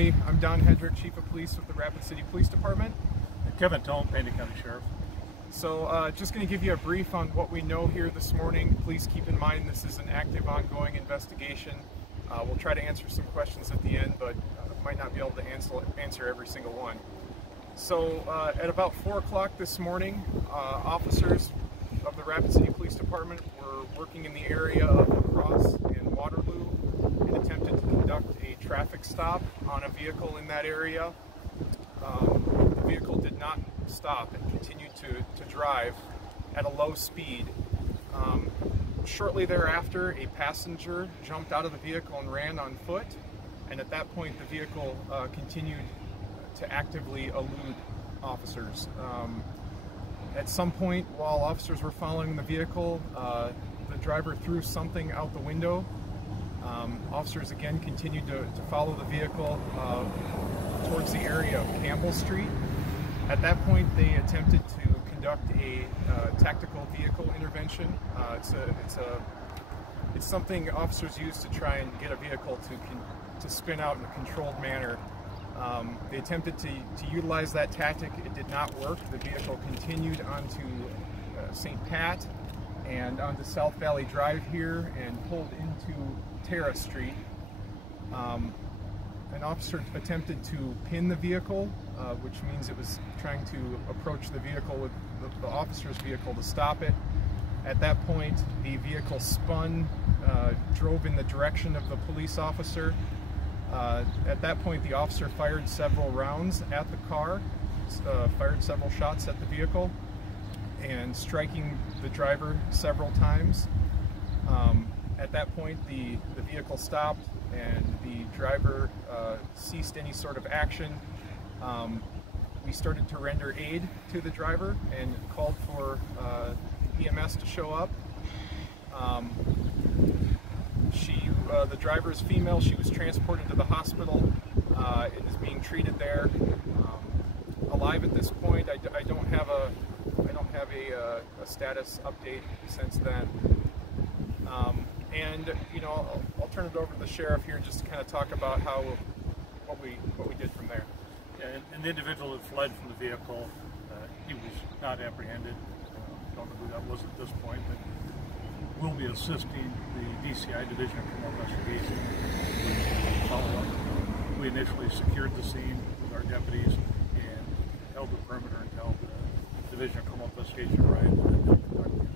I'm Don Hedrick, Chief of Police with the Rapid City Police Department. And Kevin Tone, Payne County Sheriff. So just going to give you a brief on what we know here this morning. Please keep in mind this is an active, ongoing investigation. We'll try to answer some questions at the end, but might not be able to answer every single one. So at about 4 o'clock this morning, officers of the Rapid City Police Department were working in the area of La Crosse and Waterloo and attempted to conduct a traffic stop on a vehicle in that area. The vehicle did not stop and continued to drive at a low speed. Shortly thereafter, a passenger jumped out of the vehicle and ran on foot, and at that point the vehicle continued to actively elude officers. At some point while officers were following the vehicle, the driver threw something out the window. Officers again continued to follow the vehicle towards the area of Campbell Street. At that point they attempted to conduct a tactical vehicle intervention. It's something officers use to try and get a vehicle to spin out in a controlled manner. They attempted to utilize that tactic. It did not work. The vehicle continued onto St. Pat and onto South Valley Drive here and pulled into Terrace Street. An officer attempted to pin the vehicle, which means it was trying to approach the vehicle with the officer's vehicle to stop it. At that point, the vehicle spun, drove in the direction of the police officer. At that point, the officer fired several rounds at the car, fired several shots at the vehicle, and striking the driver several times. At that point, the vehicle stopped and the driver ceased any sort of action. We started to render aid to the driver and called for EMS to show up. The driver is female. She was transported to the hospital. It is being treated there. Alive at this point. I don't have a status update since then. And you know, I'll turn it over to the sheriff here just to kind of talk about what we did from there. Yeah, and the individual that fled from the vehicle, he was not apprehended. Don't know who that was at this point, but we'll be assisting the DCI Division of Criminal Investigation with follow-up. We initially secured the scene with our deputies and held the perimeter until the Division of Criminal Investigation arrived and